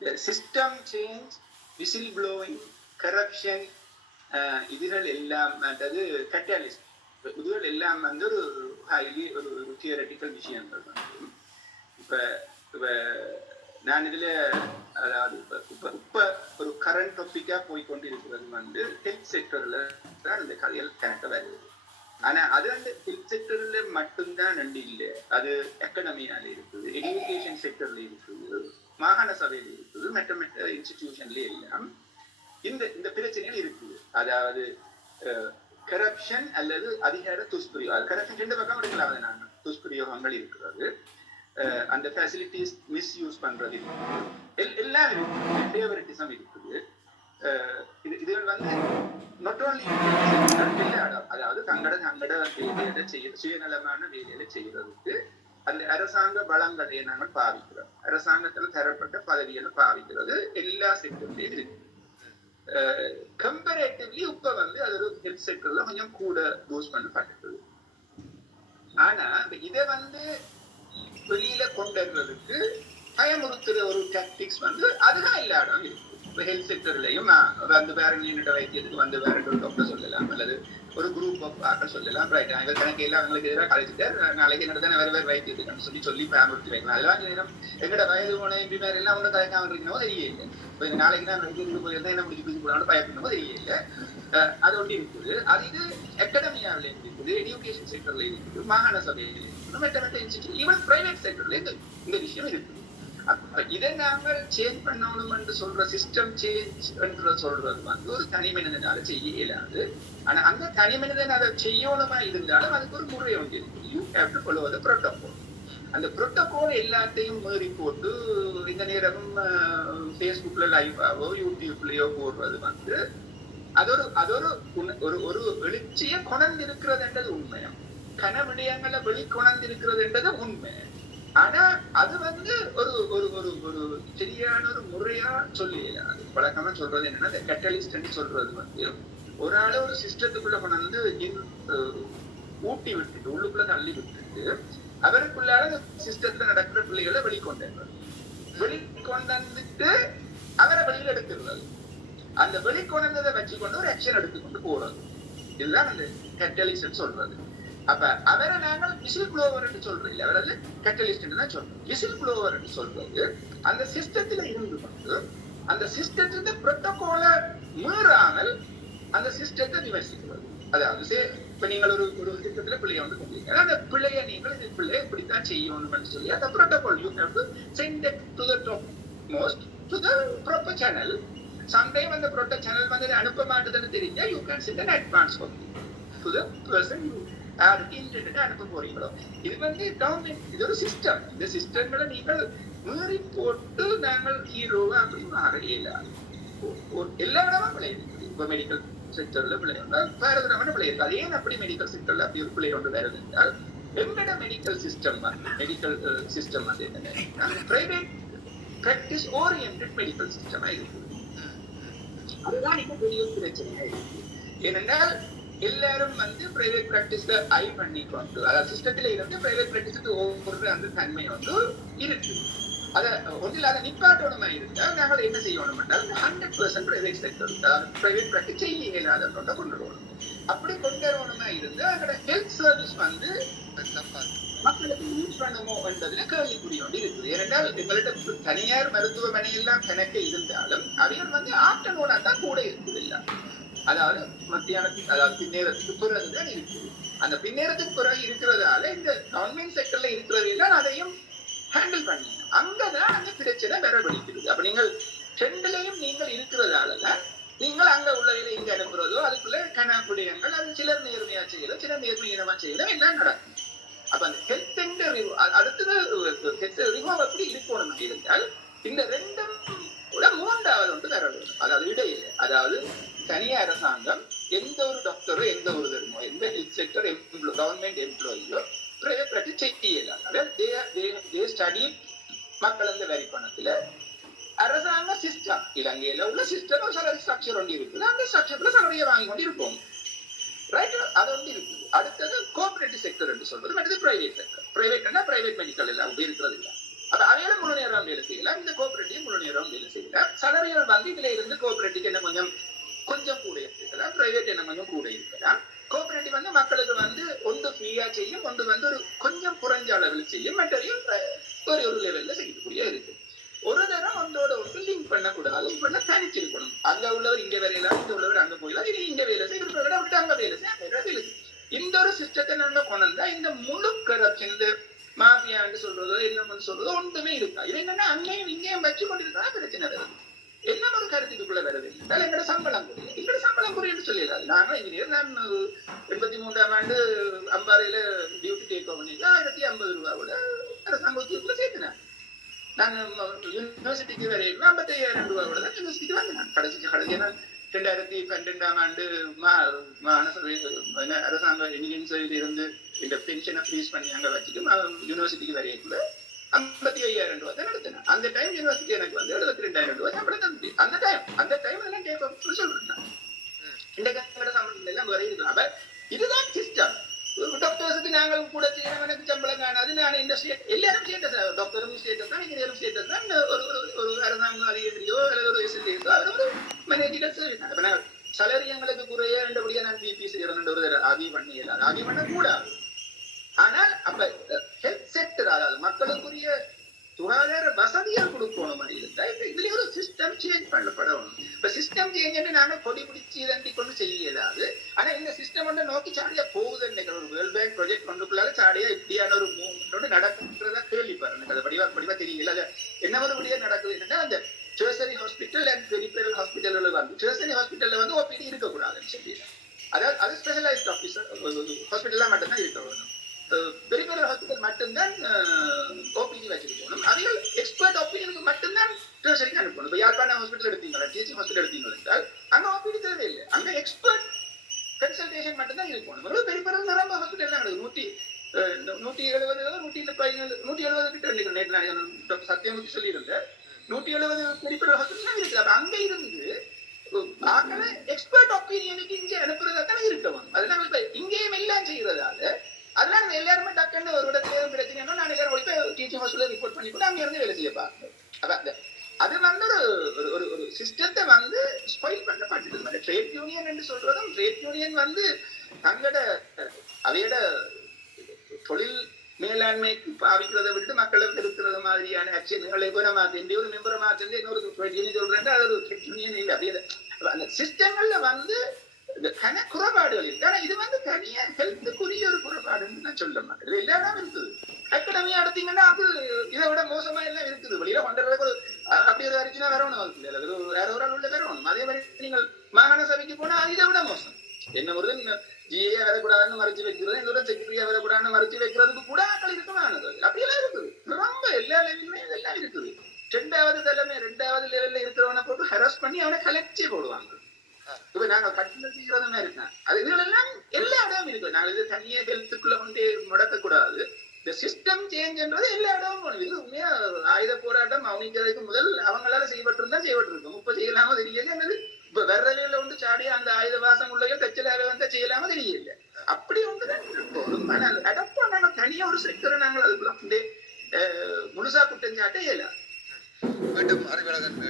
System change, whistle blowing, corruption, இதுகள் எல்லாம் அதாவது கட்டாலிஸ்ட், இதுகள் எல்லாம் வந்து ஒரு ஹைலி ஒரு தியரட்டிக்கல் விஷயங்கள் வந்து இப்போ இப்போ நான் இதில் அதாவது இப்போ ஒரு கரண்ட் டாப்பிக்காக போய்கொண்டு இருக்கிறது வந்து ஹெல்த் செக்டரில் தான் இந்த கதைகள் கணக்க வருது. ஆனால் அது அந்த ஹெல்த் செக்டரில் மட்டும்தான் நண்டு இல்லை, அது எக்கனமியால இருக்குது, எஜுகேஷன் செக்டர்ல இருக்குது, மாகாண சபையில் இருக்குது, மற்ற இன்ஸ்டிடியூஷன்ல எல்லாம் இந்த பிரச்சனைகள் இருக்குது. அதாவது கரப்ஷன் அல்லது அதிகார துஷ்பிரயோகம், கரப்ஷன் ரெண்டு பக்கம் எடுக்கலாம், நாங்கள் துஷ்பிரயோகங்கள் இருக்கிறது, அந்த ஃபெசிலிட்டிஸ் மிஸ்யூஸ் பண்றது எல்லாம் இருக்குது, ஃபேவரட்டிசம் இருக்குது. இதுகள் வந்து not only அதாவது தங்கட சுயநலமான வேலையில செய்யறதுக்கு அந்த அரசாங்க வளங்களை நாங்கள் பாவிக்கிறோம், அரசாங்கத்தில் தரப்பட்ட பதவிகளை பாவிக்கிறது எல்லா செக்டர்லயும் இருக்கு. கம்பேரேட்டிவ்லி இப்ப வந்து அது ஒரு ஹெல்த் செக்டர்ல கொஞ்சம் கூட யூஸ் பண்ணப்பட்டது. ஆனா இதை வந்து வெளியில கொண்டு வர்றதுக்கு பயமுறுத்துற ஒரு டாக்டிக்ஸ் வந்து அதுதான் எல்லா இடம் இருக்கு. இப்போ ஹெல்த் செக்டர்லையும் வந்து வேற நீண்ட வைத்தியத்துக்கு வந்து வேற ஒரு டாக்டர் சொல்லலாம், அல்லது ஒரு குரூப் ஆஃப் டாக்டர் சொல்லலாம். ரைட், எங்கள் கணக்கு எல்லாம் அவங்களுக்கு எதிராக கழிச்சுட்டார், நாளைக்கு என்னோட தானே வேற வேறு வைத்தியத்துக்குன்னு சொல்லி பயமுறுத்தி வைக்கலாம். அதெல்லாம் நேரம் எங்களோட வயது போன எம்பி மேல எல்லாம் ஒன்றும் கலைக்காம இருக்கணும் தெரியல. இப்போ நாளைக்கு நான் வைத்தியத்துக்கு போயிருந்தா என்ன முடிச்சு போகலான்னு பயப்படணும் தெரியல. அது ஒன்று இருக்குது. அது இது அகாடமியாவில் இருக்குது, எஜுகேஷன் செக்டர்ல இருக்குது, மாகாண சபையில் இருக்குது, மற்ற இன்ஸ்டிடியூட், ஈவன் பிரைவேட் செக்டர்ல இந்த விஷயம் இருக்குது. இதை நாங்கள் சேஞ்ச் பண்ணணும் என்று சொல்ற சிஸ்டம் சேஞ்ச் என்று சொல்றது வந்து ஒரு தனி மனிதனால செய்ய இயலாது. ஆனா அந்த தனி மனிதன் அதை செய்யணுமா இருந்தாலும் அதுக்கு ஒரு முறை ஒன்று இருக்கு. You have to follow the protocol. அந்த புரோட்டோகால் எல்லாத்தையும் மீறி போட்டு இந்த நேரம் ஃபேஸ்புக்ல லைவாவோ யூடியூப்லயோ போடுறது வந்து அது ஒரு எழுச்சியை கொணர்ந்திருக்கிறது என்றது உண்மையா, கன விடயங்களை வெளிக்கொணர்ந்திருக்கிறது என்றது உண்மை. ஆனா அது வந்து ஒரு ஒரு ஒரு ஒரு சரியான ஒரு முறையா சொல்லல. அது பழக்கமா சொல்றது என்னன்னா, இந்த கேட்டலிஸ்ட் சொல்றது வந்து ஒரு ஆளு ஒரு சிஸ்டத்துக்குள்ள கொண்டு ஊட்டி விட்டுட்டு உள்ளுக்குள்ள தள்ளி விட்டுட்டு அவருக்குள்ளால சிஸ்டத்துல நடக்கிற பிள்ளைகளை வெளிக்கொண்டு வெளிக்கொண்டுட்டு அவரை வெளியில எடுத்துடுறது, அந்த வெளிக்கொண்டதை வச்சுக்கொண்டு ஒரு ஆக்ஷன் எடுத்துக்கொண்டு போறது, இதுதான் அந்த கேட்டலிஸ்ட் சொல்றது. அப்ப அவரை நாங்கள் விசில் ப்ளோவர் என்று சொல்றோம், இல்லை அவரது கேட்டலிஸ்ட் தான் சொல்றோம். விசில் ப்ளோவர் என்று சொல்றது அந்த சிஸ்டத்துல இருந்து கொண்டு அந்த சிஸ்டத்துல புரோட்டோகாலை மீறாமல் அந்த சிஸ்டத்தை விமர்சிக்கிறது. அதாவது இப்ப நீங்கள் ஒரு சிஸ்டத்துல பிள்ளைய வந்து கொண்டீங்க, அந்த பிள்ளைய நீங்கள் இது பிள்ளைய இப்படித்தான் செய்யணும்னு சொல்லி அந்த protocol you have to send it to the top most to the proper channel. Sometime அந்த ப்ராப்பர் சேனல் வந்து அனுப்ப மாட்டேதுன்னு தெரிஞ்சா you can send an advance copy to the person you யாருக்கு இன்டர்நெட் அனுப்ப போறீங்களோ. இது வந்து கவர்மெண்ட், இது ஒரு சிஸ்டம். இந்த சிஸ்டங்களை நீங்கள் மீறி போட்டு நாங்கள் ஹீரோவா அப்படி மாறையில எல்லா இடமும் பிள்ளை இருக்குது. இப்ப மெடிக்கல் செக்டர்ல பிள்ளை வந்தால் வேற விதமான பிள்ளை இருக்கு. அது ஏன் அப்படி மெடிக்கல் செக்டர்ல அப்படி ஒரு பிள்ளை ஒன்று வருது என்றால், எங்களோட மெடிக்கல் சிஸ்டம் வந்து என்னன்னா பிரைவேட் பிராக்டிஸ் ஓரியன்டட் மெடிக்கல் சிஸ்டமா இருக்குது. அதுதான் இங்க பெரிய பிரச்சனையா இருக்கு. ஏனென்றால் எல்லாரும் வந்து பிரைவேட் பிராக்டிஸ்ல ஐ பண்ணிக்கொண்டு, அதாவது சிஸ்டத்துல இருந்து பிரைவேட் பிராக்டிஸுக்கு ஒவ்வொரு அந்த தன்மை வந்து இருக்கு. அதை ஒன்றில் அதை நிப்பாட்டணுமா இருந்தால் நாங்கள் என்ன செய்யணும் என்றால் 100% பிரைவேட் செக்டர், அதாவது பிரைவேட் பிராக்டிஸ் செய்ய இயலாத கொண்டு வரணும். அப்படி கொண்டு வரணுமா இருந்தால் அதோட ஹெல்த் சர்வீஸ் வந்து மக்களுக்கு யூஸ் பண்ணுமோ என்றதுல கேள்விக்குறி ஒன்று இருக்குது. ஏனென்றால் எங்கள்கிட்ட தனியார் மருத்துவமனை எல்லாம் கணக்கு இருந்தாலும் அவைகள் வந்து ஆப்டனோட தான் கூட இருக்குது இல்லை, அதாவது மத்தியானத்துக்கு, அதாவது பின்னேரத்துக்கு பிறகுதான் இருக்குது. அந்த பின்னேரத்துக்கு பிறகு இருக்கிறதால இந்த கவர்மெண்ட் செக்டர்ல இருக்கிறது எல்லாம் அதையும் ஹேண்டில் பண்ணி அங்கதான் அந்த பிரச்சனை வரவழைக்கிறது. அப்ப நீங்கள் ரெண்டுலையும் நீங்கள் இருக்கிறதாலதான் நீங்கள் அங்க உள்ளதில இங்க அனுப்புறதோ அதுக்குள்ள கணக்குடையங்கள், அது சிலர் நேர்மையா செய்யல, சிலர் நேர்மையினமா செய்யல, எல்லாம் நடக்கும். அப்ப அந்த ஹெல்த் அடுத்தது ஹெல்த் ரிமூவ் எப்படி இருக்கணும் இருந்தால் இந்த ரெண்டும் மூன்றாவது ஒன்று தர வேண்டும். அதாவது இடையில, அதாவது தனியார் அரசாங்கம் எந்த ஒரு டாக்டரோ எந்த ஒரு தருமோ எந்த ஹெல்த் செக்டர் கவர்மெண்ட் எம்ப்ளாயியோ பிரைவேட் பிராக்டிஸ் செய்யலாம். ஸ்டடி மக்கள் அந்த வரி பணத்துல அரசாங்க சிஸ்டம், இலங்கையில உள்ள சிஸ்டம் சில ஸ்ட்ரக்சர் ஒன்று இருக்குது, அந்த ஸ்ட்ரக்சர்ல சலுகையை வாங்கி கொண்டு இருப்போம். ரைட், அது வந்து இருக்குது. அடுத்தது கோஆபரேட்டிவ் செக்டர் என்று சொல்றது, அடுத்தது பிரைவேட் செக்டர். பிரைவேட்னா பிரைவேட் மெடிக்கல் எல்லாம் இருக்கிறது இல்லை. அப்ப அவையில முழு நேரம் வேலை செய்யலாம், இந்த கோஆபரேட்டிவ் முழு நேரம் வேலை சலரிகள் வந்து இதுல இருந்து கோஆபரேட்டிவ் என்ன கொஞ்சம் கூட இருக்கலாம், பிரைவேட் என்ன கொஞ்சம் கூட இருக்கலாம். கோஆபரேட்டிவ் வந்து மக்களுக்கு வந்து ஒன்று ஃப்ரீயா செய்யும், ஒன்று வந்து ஒரு கொஞ்சம் குறைஞ்ச அளவில் செய்யும், மற்றவையும் ஒரு லெவல்ல செய்யக்கூடிய இருக்கு. ஒரு தரம் ஒன்றோட ஒன்று லிங்க் பண்ணக்கூடாது, லிங்க் பண்ண தனிச்சிருக்கணும். அங்க உள்ளவர் இங்க வரையலாம், இங்க உள்ளவர் அங்க போயிடலாம், இது இங்க வேலை செய்ய விட்டு அங்க வேலை செய்ய. இந்த ஒரு சிஸ்டத்தை நம்ம கொண்டா இந்த முழு கரப்ஷன், இந்த மாஃபியான்னு சொல்றதோ என்னன்னு சொல்றதோ ஒன்றுமே இருக்கா. இது என்னன்னா அங்கேயும் இங்கேயும் வச்சு கொண்டிருக்கா பிரச்சனை வருது. என்ன ஒரு கருத்துக்குள்ள வருது, எங்கட சம்பளம் குறையும், எங்கட சம்பளம் குறையும் சொல்லிடாது. நாங்க இன்ஜினியர், நான் 83ஆம் ஆண்டு அம்பாறையில டியூட்டி டேக் ஓவர் பண்ணி 1050 ரூபாவோட அரசாங்கத்துக்குள்ள சேர்த்தினேன். நான் யூனிவர்சிட்டிக்கு வரையும் 55,000 ரூபாவோட தான் யூனிவர்சிட்டிக்கு வந்தேன். கடைசியான 2012ஆம் ஆண்டு அரசாங்க என்ஜினியரிங் இருந்து இந்த பென்ஷனை ஃப்ரீஸ் பண்ணி அங்க வச்சுட்டு யூனிவர்சிட்டிக்கு வரையக்குள்ள 55,000 ரூபாய் தான் நடத்தினேன். அந்த டைம் யூனிவர்சிட்டி எனக்கு வந்து 72,000 ரூபாய் சம்பளம் தந்துச்சு. அந்த டைம் எல்லாம் கேட்க சொல்றேன். இந்த சம்பளம் எல்லாம் வரை இருக்கு. இதுதான் சிஸ்டம். டாக்டர்ஸுக்கு நாங்கள் கூட செய்யணும், எனக்கு சம்பளம் காணாது. நான் இந்த எல்லாரும் ஸ்டேட்டஸ், டாக்டரும் ஸ்டேட்டஸ் தான், இன்ஜினியரும் ஸ்டேட்டஸ் தான். ஒரு அரசாங்க அதிகாரியோ அல்லது ஒரு எஸ்எல்ஏஸோ அவர் ஒரு மேனேஜர் சர்வீஸ். சலரி எங்களுக்கு குறைய ரெண்டுபடியா நான் பிபி செய்யறேன், ஒரு ஆதி பண்ணியல ஆதி பண்ண கூடாது. ஆனால் அப்ப ஹெல்த் செக்டர், அதாவது மக்களுக்குரிய சுகாதார வசதியாக கொடுக்கணும். இதுல ஒரு சிஸ்டம் சேஞ்ச் பண்ணப்படணும். இப்ப சிஸ்டம் சேஞ்ச் நாங்க கொடி பிடிச்சி இதண்டி கொண்டு செய்யலாது. ஆனா இந்த சிஸ்டம் வந்து நோக்கி சாடியா போகுது. ஒரு வேர்ல்ட் பேங்க் ப்ராஜெக்ட் கொண்டுக்குள்ளால சாடியா இப்படியான ஒரு மூவ்மெண்ட் நடக்குன்றதா கேள்விப்படுறேன். அது படிவா தெரியல. அது என்ன மாதிரியா நடக்குது என்னன்னா, அந்த டெர்சரி ஹாஸ்பிட்டல் அண்ட் பெரிஃபெரல் ஹாஸ்பிட்டல்ல வந்து டெர்சரி ஹாஸ்பிட்டல்ல வந்து ஓபிடி இருக்கக்கூடாதுன்னு சொல்லி, அதாவது அது ஸ்பெஷலைஸ்ட் ஆபீசர் ஹாஸ்பிட்டல்ல மட்டும்தான் இருக்க வேணும். பெரிஃபெரல் ஹாஸ்பிட்டல் மட்டும்தான் ஓபிடி வச்சிருக்கணும். அவைகள் எக்ஸ்பர்ட் ஒப்பீனியனுக்கு மட்டும்தான் டெர்சரிக்கு அனுப்பணும். இப்போ யாழ்ப்பாணம் ஹாஸ்பிட்டல் எடுத்தீங்களா, டீச்சிங் ஹாஸ்பிட்டல் எடுத்தீங்களா என்றால் அங்க ஓபிடி தேவையில்லை, அங்க எக்ஸ்பர்ட் கன்சல்டேஷன் மட்டும்தான் இருக்கணும். பெரிஃபெரல் நிரம்ப ஹாஸ்பிட்டல் தான் நடக்குது. 170 கிட்ட நேற்று சத்தியமூர்த்தி சொல்லியிருந்தேன். 170 பெரிஃபெரல் ஹாஸ்பிட்டல் தான் இருக்குது. அப்ப அங்க இருந்து எக்ஸ்பர்ட் ஒப்பீனியனுக்கு இங்கே அனுப்புறதான இருக்கணும். அதனால இப்ப இங்கேயும் எல்லாம் செய்யறதால அதனால எல்லாருமே டக்குன்னு ஒரு இடத்துல பிரச்சனை, நான் எல்லாரும் டீச்சிங் ஹாஸ்பிட்டல் ரிப்போர்ட் பண்ணி கூட அங்க இருந்து வேலை செய்ய பார்க்கணும். அப்ப அது வந்து ஒரு சிஸ்டத்தை வந்து ஸ்பாயில் பண்ணப்பட்டது. ட்ரேட் யூனியன் என்று சொல்றதும், ட்ரேட் யூனியன் வந்து தங்களோட அவையோட தொழில் மேலாண்மைக்கு பாவிக்கிறத விட்டு மக்களை இருக்கிறது மாதிரியான ஆக்ஷன்களை கூட மாத்தி ஒரு மெம்பரை மாத்தி இன்னொரு ட்ரேட் யூனியன் சொல்றேன், அது ஒரு ட்ரேட் யூனியன் இல்லை. அப்படியே அந்த சிஸ்டங்கள்ல வந்து குறைபாடுகள் இருக்கு. ஆனா இது வந்து தனியா ஹெல்த்துக்குரிய ஒரு குறைபாடுன்னு நான் சொல்ல மாட்டேன். இது எல்லா இடம் இருக்குது. அகாடமியா எடுத்தீங்கன்னா அது இதை விட மோசமா எல்லாம் இருக்குது. வெளியில கொண்டதுக்கு அப்படி ஒரு அரிச்சுனா வரணும், வேற ஒரு ஆள் உள்ள வரணும். அதே மாதிரி நீங்கள் மாகாண சபைக்கு போனா அது இதை விட மோசம். என்ன ஒரு ஜிஏ வரக்கூடாதுன்னு மறைச்சு வைக்கிறது, இன்னொரு செக்ரட்டரியா வரக்கூடாதுன்னு மறைச்சு வைக்கிறதுக்கு கூட ஆக்கள் இருக்கமானது. அப்படியெல்லாம் இருக்குது. ரொம்ப எல்லா லெவலுமே இதெல்லாம் இருக்குது. 2வது தலைமை 2வது லெவல்ல இருக்கிறவனை போட்டு ஹராஸ் பண்ணி அவனை கலெக்டே போடுவாங்க. இப்ப நாங்க கட்டில செய்யறதுமே இருக்கேன். அது இதுலாம் எல்லா இடமும் இருக்கு. நாங்க இது தனியே ஹெல்த்துக்குள்ள கொண்டு முடக்க கூடாது. இந்த சிஸ்டம் சேஞ்ச்ன்றது எல்லா இடமும் போனது. இது உண்மையா ஆயுத போராட்டம் அவனிக்கிறதுக்கு முதல் அவங்களால செய்யப்பட்டிருந்தா செய்யப்பட்டிருக்கும். இப்ப செய்யலாமோ தெரியல. என்னது இப்ப வெறவையில வந்து சாடியா அந்த ஆயுத வாசம் உள்ள தச்சலாக வந்து செய்யலாமோ தெரியல. அப்படி ஒன்றுதான் அடப்பா நாங்க தனியா ஒரு செக்டரை நாங்கள் அதுக்குள்ள முழுசா குற்றம் சாட்ட இயலாது. மீண்டும் அறிவழகன்